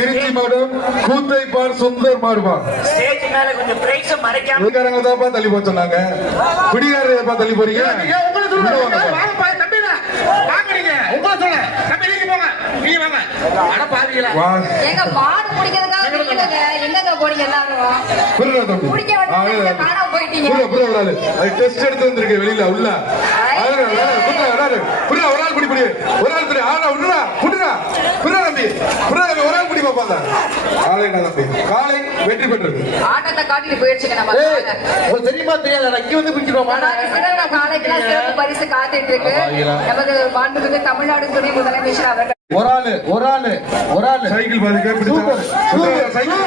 திருச்சி மாடும் கூத்தை பார் சுந்தர் மாடுவான் ஸ்டேஜ் மேல கொஞ்சம் பிரைஸ் மறைக்காம குடிகாரங்க தான் தள்ளி போக சொன்னாங்க. குடிகாரங்க தள்ளி போறீங்க. எங்க மாடு முடிக்கிறதுக்காக எங்க போறீங்க எல்லாரும் போயிட்டீங்க. டெஸ்ட் எடுத்து வந்திருக்கு வெளியில உள்ள ஒரு ஆள் குடி ஒரு ஆள் தெரியும் ஆனா விடுறா குடுறா புறா தம்பி ஒரு ஆள் குடி பாப்பா காலை தம்பி காலை வெற்றி பெற்றது. ஆட்டத்தை காட்டிட்டு போயிடுச்சுங்க நம்ம. தெரியுமா தெரியாது இங்க வந்து பிடிச்சிருவோம். காலைக்கெல்லாம் சிறப்பு பரிசு காத்துட்டு இருக்கு. நமது மாண்புமிகு தமிழ்நாடு துணை முதலமைச்சர் அவர்கள் ஒரு ஆளு சைக்கிள் பாருங்க சைக்கிள்